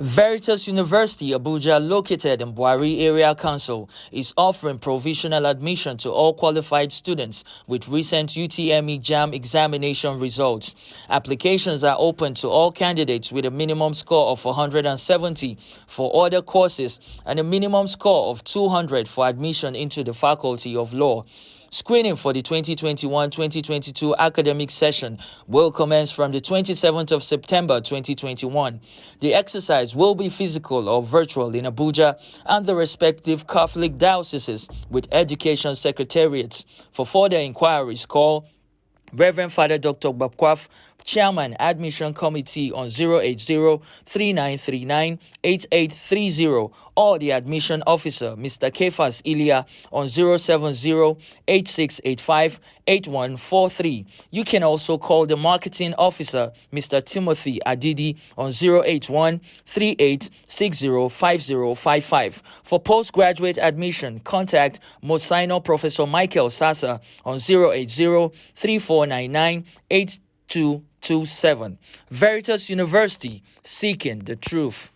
Veritas University, Abuja, located in Buhari Area Council, is offering provisional admission to all qualified students with recent UTME JAM examination results. Applications are open to all candidates with a minimum score of 470 for other courses and a minimum score of 200 for admission into the Faculty of Law. Screening for the 2021-2022 academic session will commence from the 27th of September 2021. The exercise will be physical or virtual in Abuja and the respective Catholic dioceses with education secretariats. For further inquiries, call Reverend Father Dr. Babkwaf, Chairman, Admission Committee on 080-3939-8830 or the Admission Officer, Mr. Kefas Ilya, on 070-8685-8143. You can also call the Marketing Officer, Mr. Timothy Adidi, on 081-3860-5055. For postgraduate admission, contact Monsignor Professor Michael Sasa on 080-3499-8227. Veritas University, seeking the truth.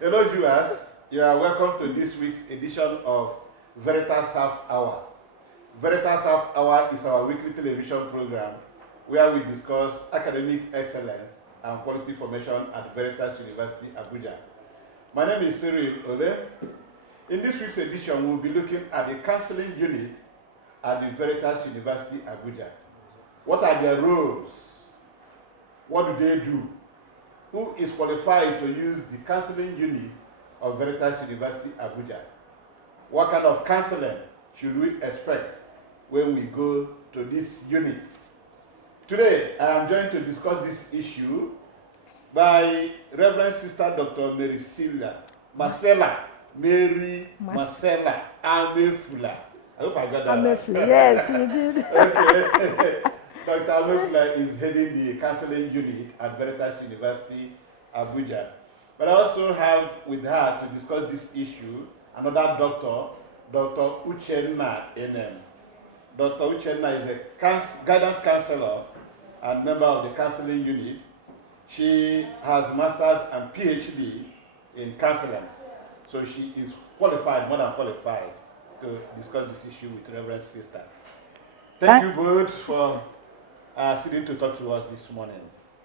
Hello viewers, you are welcome to this week's edition of Veritas Half Hour. Veritas Half Hour is our weekly television program where we discuss academic excellence and quality formation at Veritas University, Abuja. My name is Cyril Ole. In this week's edition, we'll be looking at the counseling unit at the Veritas University, Abuja. What are their roles? What do they do? Who is qualified to use the counseling unit of Veritas University, Abuja? What kind of counseling should we expect when we go to this unit? Today, I am joined to discuss this issue by Reverend Sister Dr. Marcella Amefula. I hope I got that right. Yes, you did. Okay. Dr. Amefula is heading the counseling unit at Veritas University, Abuja. But I also have with her to discuss this issue another doctor, Dr. Uchenna NM. Dr. Uchenna is a guidance counselor and member of the counseling unit. She has master's and PhD in counseling. So she is qualified, more than qualified, to discuss this issue with Reverend Sister. Thank you both for sitting to talk to us this morning.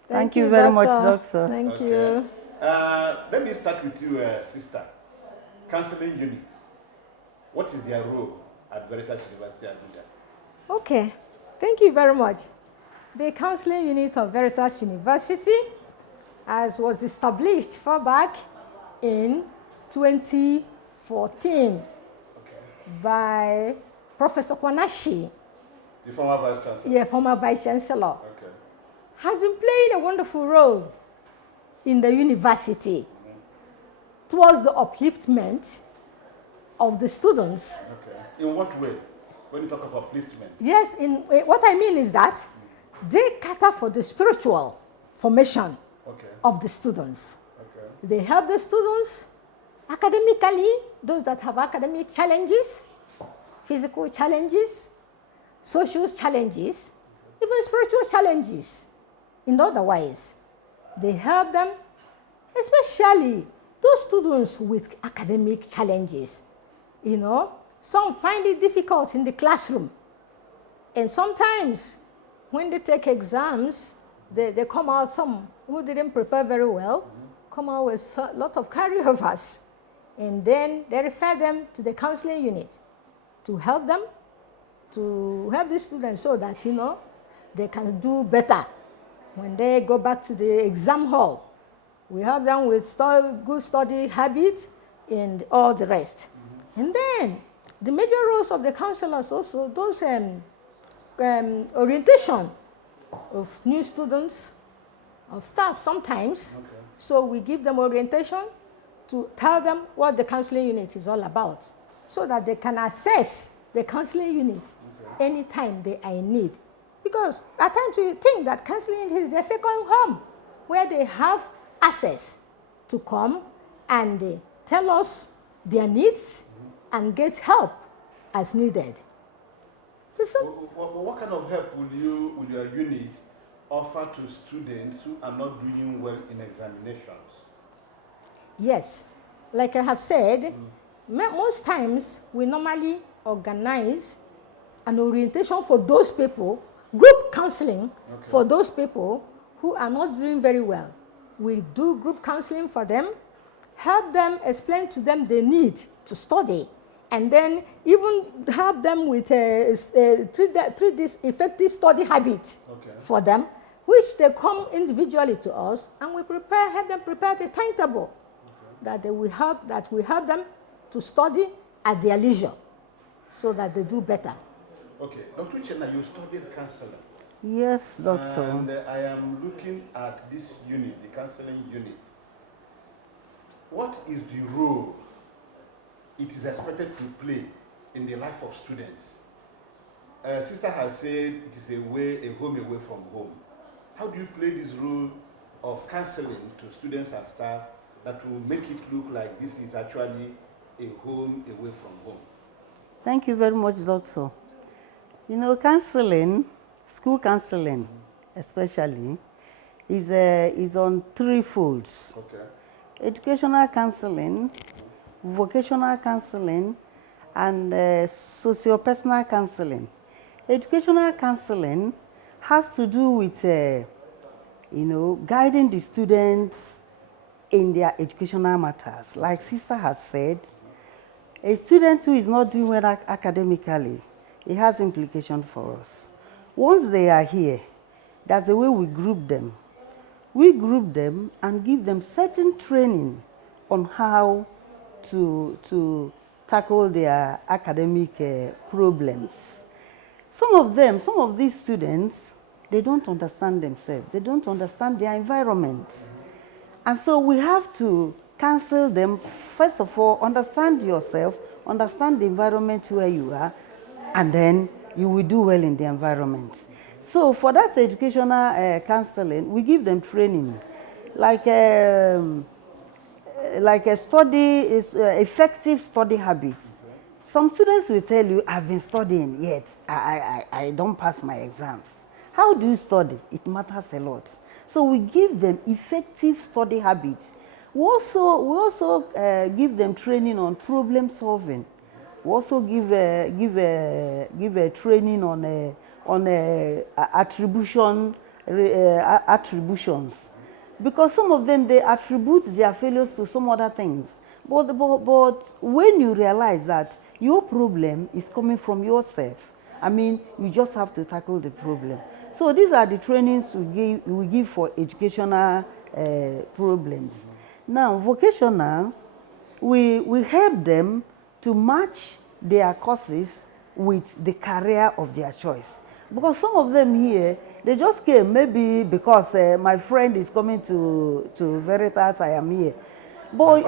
Thank you very much, Doctor. Thank you. Let me start with you, Sister. Counseling unit. What is their role at Veritas University, Abuja? Okay, thank you very much. The counseling unit of Veritas University, as was established far back in 2014 by Professor Kwanashi, the former Vice Chancellor. Yeah, former Vice Chancellor. Okay. Has been playing a wonderful role in the university towards the upliftment of the students. Okay. In what way? When you talk of upliftment? Yes, what I mean is that they cater for the spiritual formation of the students. Okay. They help the students academically, those that have academic challenges, physical challenges, social challenges, even spiritual challenges. In other ways, they help them, especially those students with academic challenges. You know, some find it difficult in the classroom. And sometimes when they take exams, they come out, some who didn't prepare very well, come out with a lot of carryovers. And then they refer them to the counseling unit to help them, to help the students so that, you know, they can do better. When they go back to the exam hall, we help them with good study habits and all the rest. And then the major roles of the counselors also, those orientation of new students, of staff sometimes. Okay. So we give them orientation to tell them what the counseling unit is all about so that they can access the counseling unit anytime they are in need. Because at times we think that counseling is their second home, where they have access to come and tell us their needs and get help as needed. What kind of help will your unit offer to students who are not doing well in examinations? Yes. Like I have said, most times we normally organize an orientation for those people, group counseling for those people who are not doing very well. We do group counseling for them, help them, explain to them the need to study, and then even help them with treat this effective study habit for them, which they come individually to us, and we help them prepare the timetable that we help them to study at their leisure, so that they do better. Okay, Dr. Uchenna, you studied counseling. Yes, doctor. And I am looking at this unit, the counseling unit. What is the role it is expected to play in the life of students? Sister has said it is a home away from home. How do you play this role of counseling to students and staff that will make it look like this is actually a home away from home? Thank you very much, doctor. You know, counseling, school counseling especially, is on three folds. Okay. Educational counseling, vocational counseling, and socio-personal counseling. Educational counseling has to do with, guiding the students in their educational matters. Like sister has said, a student who is not doing well academically, it has implications for us. Once they are here, that's the way we group them. We group them and give them certain training on how to tackle their academic problems. Some of these students, they don't understand themselves. They don't understand their environment. And so we have to counsel them, first of all, understand yourself, understand the environment where you are, and then you will do well in the environment. So for that educational counseling, we give them training, like a study, effective study habits. Some students will tell you, I've been studying, yet I don't pass my exams. How do you study? It matters a lot. So we give them effective study habits. We also give them training on problem solving. We also give a training on attributions, because some of them, they attribute their failures to some other things. But when you realize that your problem is coming from yourself, I mean, you just have to tackle the problem. So these are the trainings we give for educational problems. Now, vocational, we help them to match their courses with the career of their choice. Because some of them here, they just came maybe because my friend is coming to Veritas, I am here. But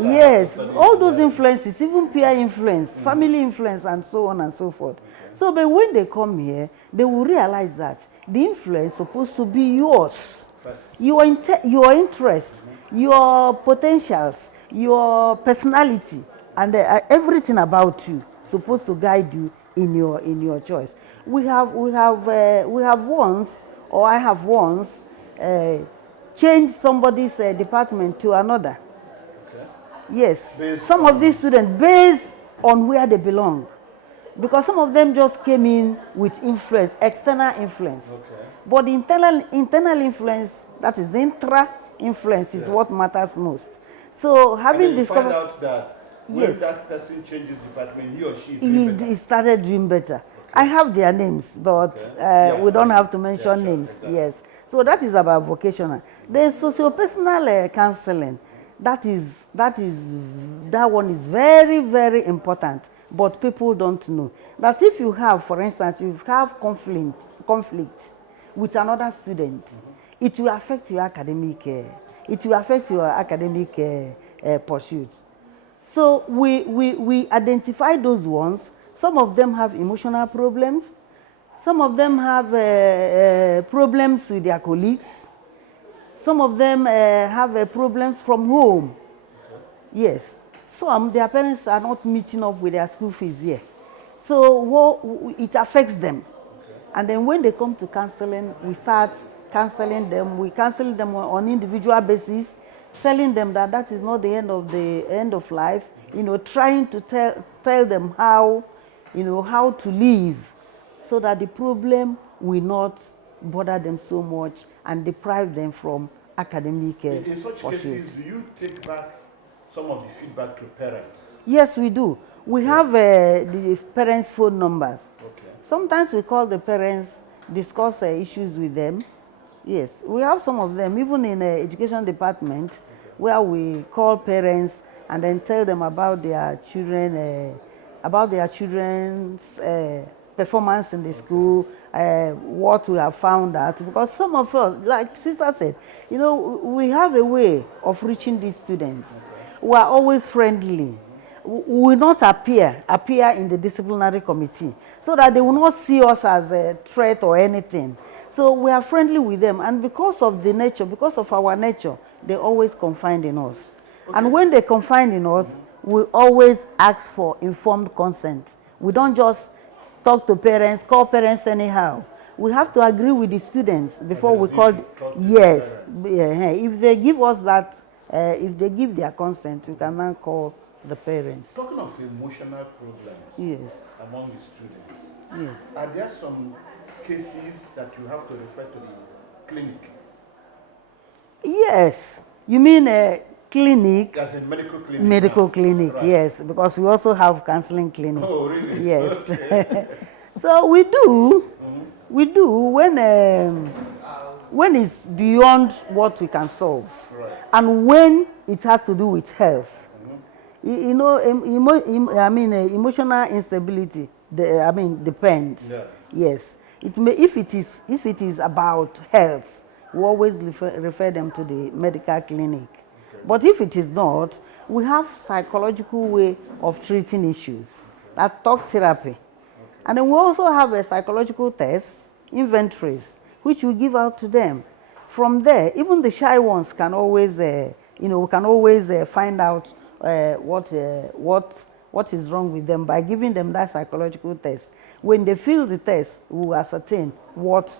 yes, all those influences, even peer influence, family influence, and so on and so forth. So, but when they come here, they will realize that the influence is supposed to be yours, your interest, your potentials, your personality, and everything about you supposed to guide you in your choice. I have once changed somebody's department to another. Okay. Yes, some of these students, based on where they belong, because some of them just came in with influence, external influence. Okay. But the internal influence, that is the intra-influence, is what matters most. So having discovered, find out that when that person changes department, he or she he started doing better. Okay. I have their names, but we don't have to mention names. Exactly. Yes. So that is about vocational. The socio-personal counseling, that one is very, very important, but people don't know. That if you have, for instance, you have conflict with another student, it will affect your academic, pursuits. So we identify those ones. Some of them have emotional problems. Some of them have problems with their colleagues. Some of them have problems from home. Okay. Yes. Some, their parents are not meeting up with their school fees here. So it affects them. Okay. And then when they come to counseling, we start counseling them. We counsel them on individual basis. telling them that that is not the end of life, trying to tell them how, how to live so that the problem will not bother them so much and deprive them from academic In such pursuits. cases, do you take back some of the feedback to parents? Yes, we do. We have the parents' phone numbers. Okay. Sometimes we call the parents, discuss issues with them. Yes, we have some of them, even in the education department, where we call parents and then tell them about their children's performance in the school, what we have found out. Because some of us, like Sister said, we have a way of reaching these students. We are always friendly. We will not appear in the disciplinary committee so that they will not see us as a threat or anything. So we are friendly with them, and because of our nature, they always confide in us. Okay. And when they confide in us, we always ask for informed consent. We don't just talk to parents, call parents anyhow. We have to agree with the students before we call. Yes, if they give us that, if they give their consent, we can now call the parents. Talking of emotional problems, yes, among the students, yes, are there some cases that you have to refer to the clinic? Yes, you mean a clinic? As in medical clinic. Medical clinic, right. Yes, because we also have counseling clinic. Oh, really? Yes. Okay. So we do when it's beyond what we can solve, Right. and when it has to do with health. Emotional instability. Depends. Yeah. Yes, if it is about health, we always refer them to the medical clinic. Okay. But if it is not, we have psychological way of treating issues, like talk therapy. Okay. And then we also have a psychological test, inventories, which we give out to them. From there, even the shy ones can always, find out what is wrong with them by giving them that psychological test. When they fill the test, we will ascertain what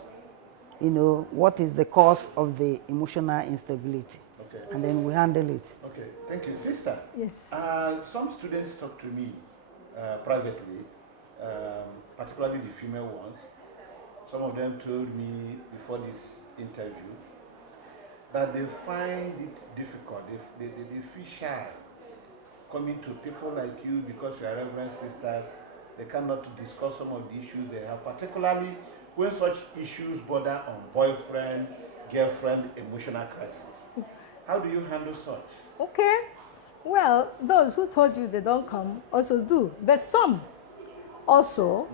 is the cause of the emotional instability. Okay. And then we handle it. Okay, thank you. Sister, Yes. some students talk to me privately, particularly the female ones. Some of them told me before this interview that they find it difficult. They feel shy coming to people like you because you are Reverend Sisters. They cannot discuss some of the issues they have, particularly when such issues border on boyfriend, girlfriend, emotional crisis. How do you handle such? Okay. Well, those who told you they don't come also do, but some also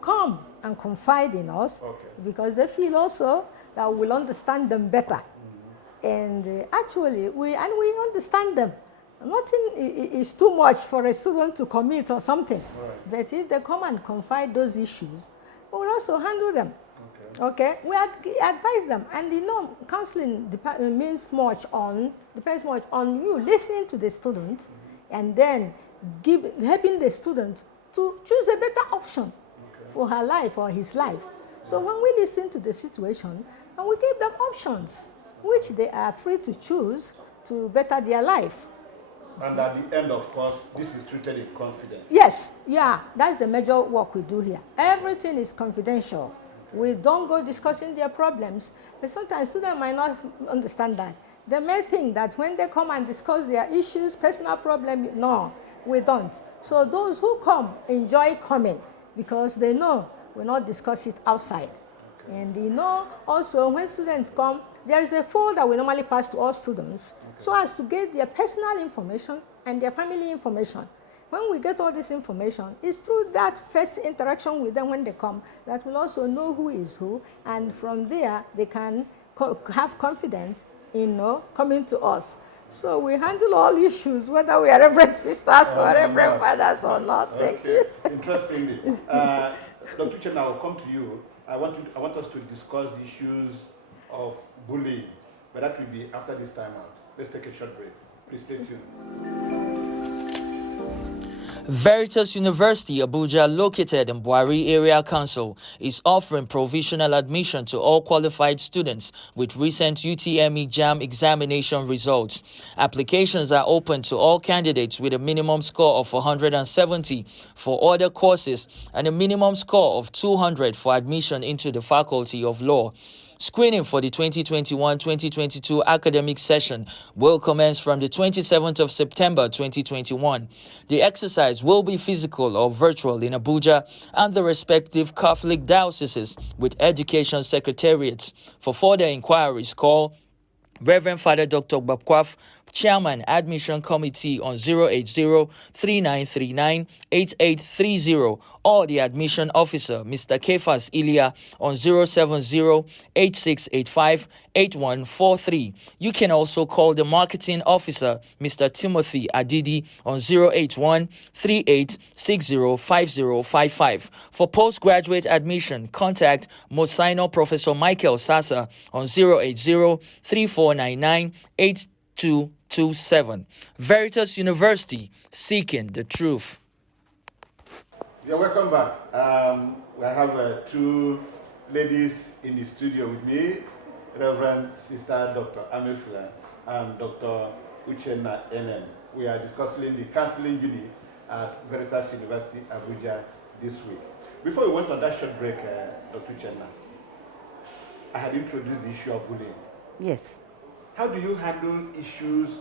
come and confide in us, okay, because they feel also that we'll understand them better. And actually, we understand them. Nothing is too much for a student to commit or something. Right. But if they come and confide those issues, we will also handle them. Okay. We advise them. And counseling depends much on you listening to the student and then helping the student to choose a better option for her life or his life. So when we listen to the situation and we give them options, which they are free to choose to better their life. And at the end, of course, this is treated in confidence. Yes, yeah, that's the major work we do here. Everything is confidential. We don't go discussing their problems, but sometimes students might not understand that. They may think that when they come and discuss their issues, personal problems, no, we don't. So those who come enjoy coming because they know we'll not discuss it outside. And also when students come, there is a folder we normally pass to all students so as to get their personal information and their family information. When we get all this information, it's through that first interaction with them when they come that we'll also know who is who, and from there they can have confidence in coming to us. So we handle all issues, whether we are Reverend Sisters or Reverend Fathers or not. Thank you. Interestingly. Dr. Chen, I will come to you. I want us to discuss the issues of bullying, but that will be after this time out. Let's take a short break. Please stay tuned. Veritas University, Abuja, located in Buhari Area Council, is offering provisional admission to all qualified students with recent UTME JAM examination results. Applications are open to all candidates with a minimum score of 170 for other courses and a minimum score of 200 for admission into the Faculty of Law. Screening for the 2021-2022 academic session will commence from the 27th of September 2021. The exercise will be physical or virtual in Abuja and the respective Catholic dioceses with education secretariats. For further inquiries, call Reverend Father Dr. Babkwaf, Chairman, Admission Committee on 080-3939-8830 or the Admission Officer, Mr. Kefas Ilya, on 070-8685-8143. You can also call the Marketing Officer, Mr. Timothy Adidi, on 081-3860-5055. For postgraduate admission, contact Monsignor Professor Michael Sasa on 080-3499-8227. Veritas University, seeking the truth. You're welcome back. I have two ladies in the studio with me, Reverend Sister Dr. Amefula and Dr. Uchenna NM. We are discussing the counseling unit at Veritas University, Abuja this week. Before we went on that short break, Dr. Uchenna, I had introduced the issue of bullying. Yes. How do you handle issues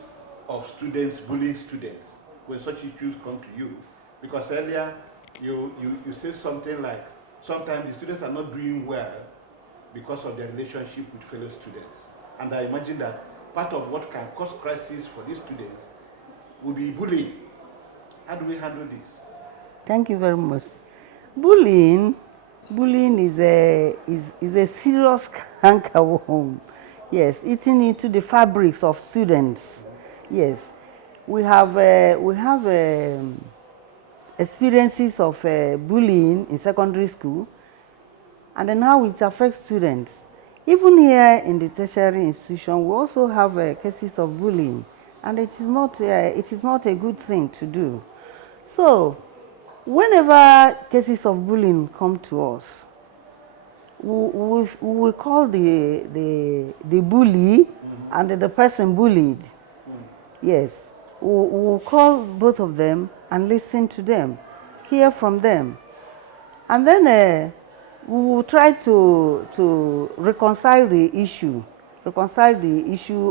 of students bullying students when such issues come to you? Because earlier you said something like sometimes the students are not doing well because of their relationship with fellow students. And I imagine that part of what can cause crisis for these students will be bullying. How do we handle this? Thank you very much. Bullying is a serious cankerworm. Yes, eating into the fabrics of students. Yes, we have experiences of bullying in secondary school, and then how it affects students. Even here in the tertiary institution, we also have cases of bullying, and it is not a good thing to do. So, whenever cases of bullying come to us, we call the bully and the person bullied. Yes, we call both of them and listen to them, hear from them, and then we will try to reconcile the issue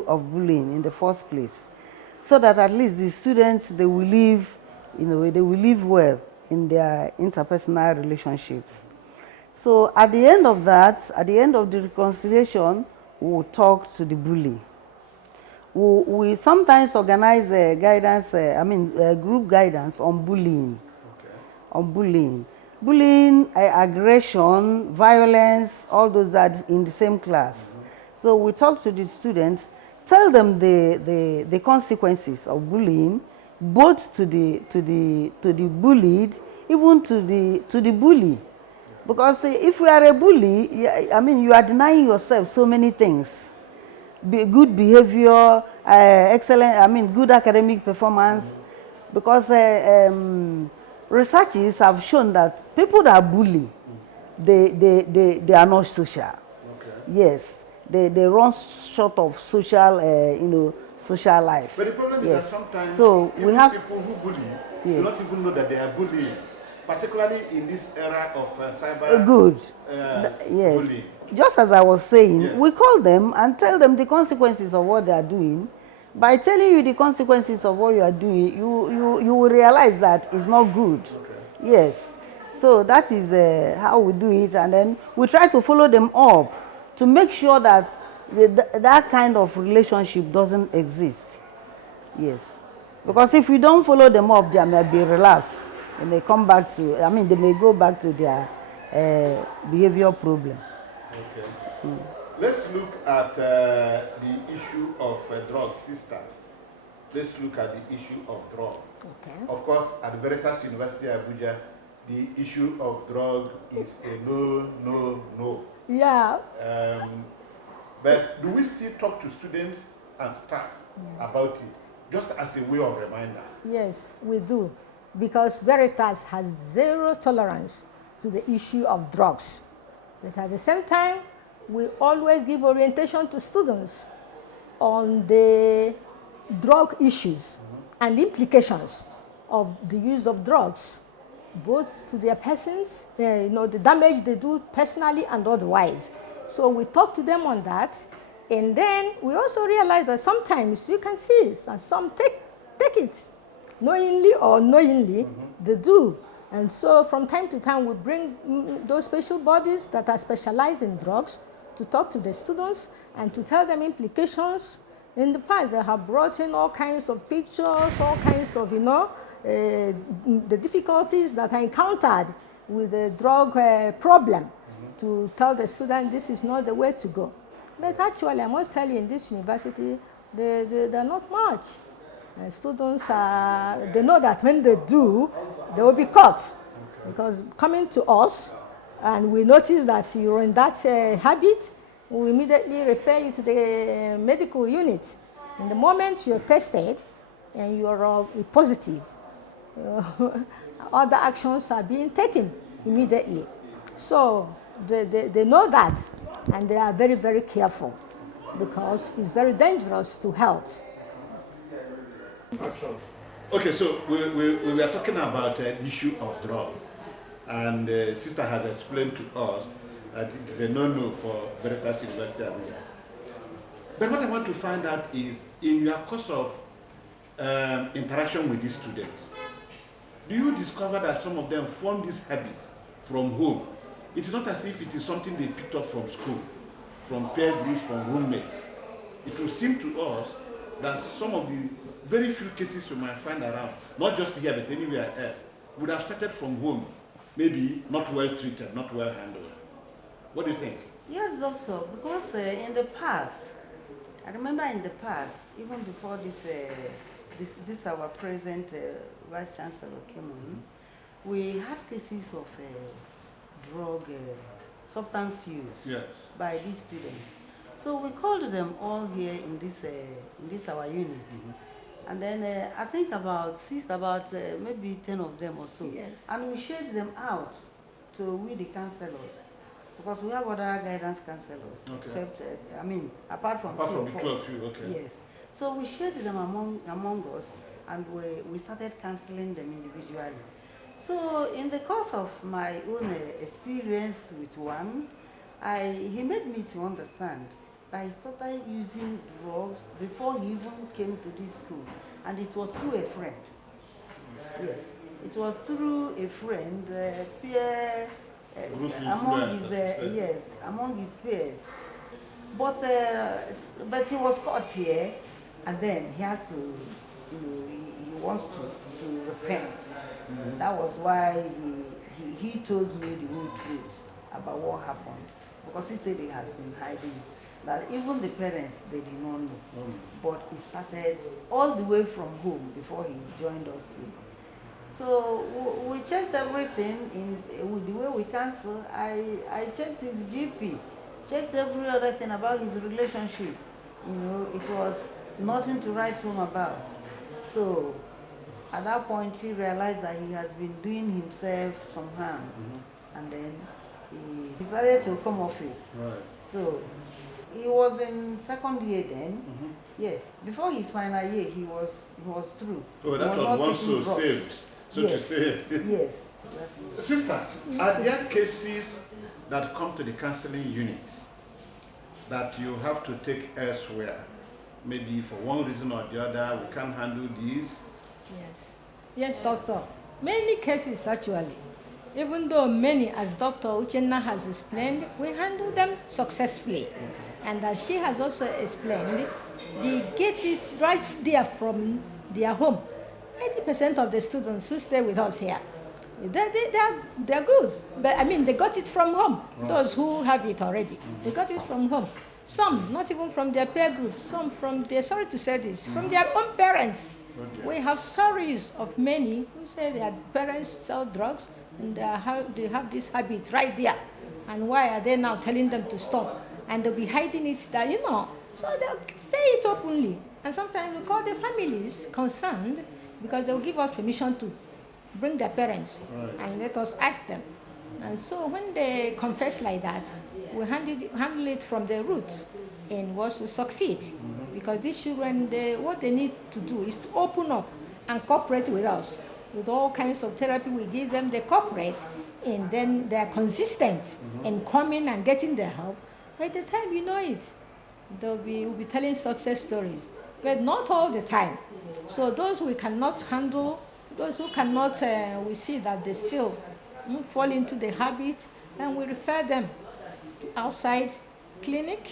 of bullying in the first place, so that at least the students, they will live, they will live well in their interpersonal relationships. So at the end of that, at the end of the reconciliation, we will talk to the bully. We sometimes organize group guidance on bullying. Okay. On bullying. Bullying, aggression, violence, all those that in the same class. So we talk to the students, tell them the consequences of bullying, both to the bullied, even to the bully. Because if you are a bully, you are denying yourself so many things. Good behavior, good academic performance. Because researches have shown that people that bully, they are not social. Okay. Yes, they run short of social, social life. But the problem yes. is that sometimes we have people who bully yes. do not even know that they are bullying, particularly in this era of cyber yes. bullying. Just as I was saying, yeah. we call them and tell them the consequences of what they are doing. By telling you the consequences of what you are doing, you will realize that it's not good. Okay. Yes. So that is how we do it, and then we try to follow them up to make sure that that kind of relationship doesn't exist. Yes. Because if we don't follow them up, there may be relapse. They may come back to, they may go back to their behavior problem. Okay. Let's look at the issue of drugs, sister. Let's look at the issue of drugs. Okay. Of course, at Veritas University, Abuja, the issue of drug is a no. Yeah. But do we still talk to students and staff about it, just as a way of reminder? Yes, we do. because Veritas has zero tolerance to the issue of drugs. But at the same time, we always give orientation to students on the drug issues and implications of the use of drugs, both to their persons, the damage they do personally and otherwise. So we talk to them on that, and then we also realize that sometimes you can see and some take it, knowingly or unknowingly, they do. And so from time to time we bring those special bodies that are specialized in drugs to talk to the students and to tell them implications. In the past, they have brought in all kinds of pictures, all kinds of, the difficulties that are encountered with the drug problem, to tell the student this is not the way to go. But actually, I must tell you, in this university, they're not much. Students, they know that when they do, they will be caught. Because coming to us, and we notice that you're in that habit, we immediately refer you to the medical unit. And the moment you're tested and you're positive, other actions are being taken immediately. So they know that, and they are very, very careful, because it's very dangerous to health. Okay, so we were talking about the issue of drugs, and Sister has explained to us that it is a no-no for Veritas University Abuja. But what I want to find out is, in your course of interaction with these students, do you discover that some of them form this habit from home? It's not as if it is something they picked up from school, from peer groups, from roommates. It will seem to us that some of the very few cases you might find around, not just here but anywhere else, would have started from home, maybe not well treated, not well handled. What do you think? Yes, doctor, because in the past, I remember in the past, even before this our present Vice Chancellor came on, we had cases of drug substance use by these students. So we called them all here in this our unit. And then I think about maybe 10 of them or so. Yes. And we shared them out to we the counselors, because we have other guidance counselors, except apart from the 12 of you, okay. Yes. So we shared them among us, and we started counseling them individually. So in the course of my own experience with one, he made me to understand that he started using drugs before he even came to this school, and it was through a friend. Yes, it was through a friend, peer, among his peers. But he was caught here, and then he has to, he wants to repent. That was why he told me the whole truth about what happened, because he said he has been hiding it. That even the parents, they did not know. But it started all the way from home before he joined us here. So we checked everything with the way we counsel. I checked his GP, checked every other thing about his relationship. It was nothing to write home about. So at that point, he realized that he has been doing himself some harm. And then he started to come off it. Right. So he was in second year then. Yeah. Before his final year, he was through. Oh, that was one soul saved, so to say. Yes. Sister, are there cases that come to the counseling unit that you have to take elsewhere? Maybe for one reason or the other, we can't handle these? Yes. Yes, doctor. Many cases actually. Even though many, as Dr. Uchenna has explained, we handle them successfully. And as she has also explained, they get it right there from their home. 80% of the students who stay with us here, they're good. But they got it from home. Right. Those who have it already, they got it from home. Some, not even from their peer groups, some from their, sorry to say this, from their own parents. Okay. We have stories of many who say their parents sell drugs and they have this habit right there. And why are they now telling them to stop? And they'll be hiding it, so they'll say it openly. And sometimes we call the families concerned, because they'll give us permission to bring their parents, and let us ask them. And so when they confess like that, we handle it from the root and was to succeed. Because these children, what they need to do is to open up and cooperate with us. With all kinds of therapy we give them, they cooperate, and then they're consistent in coming and getting the help. By the time you know it, we'll be telling success stories, but not all the time. So those we cannot handle, those who cannot, we see that they still fall into the habit, then we refer them to outside clinic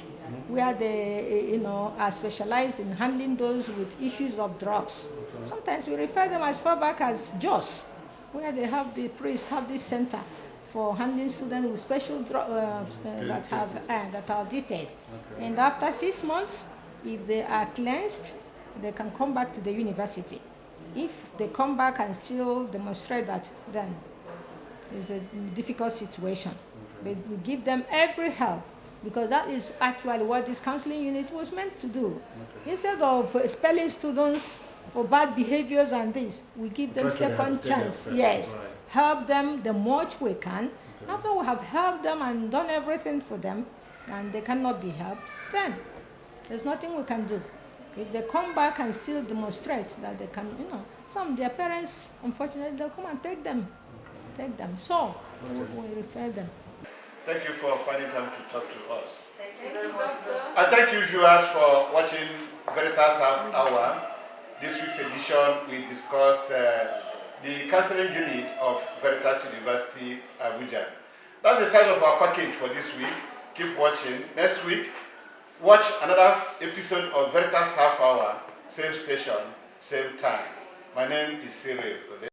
where they are specialized in handling those with issues of drugs. Sometimes we refer them as far back as Jos, where they have the priests have this center for handling students with special drugs that are addicted. And after 6 months, if they are cleansed, they can come back to the university. If they come back and still demonstrate that, then it's a difficult situation. But we give them every help, because that is actually what this counseling unit was meant to do. Instead of expelling students for bad behaviors and this, we give them second chance. Yes, help them the much we can. After we have helped them and done everything for them, and they cannot be helped, then there's nothing we can do. If they come back and still demonstrate that they can, some of their parents, unfortunately, they'll come and take them. So we refer them. Thank you for finding time to talk to us. Thank you very much. And thank you, viewers, for watching Veritas Half Hour. This week's edition, we discussed the counseling unit of Veritas University, Abuja. That's the size of our package for this week. Keep watching. Next week, watch another episode of Veritas Half Hour, same station, same time. My name is Cyril Ode.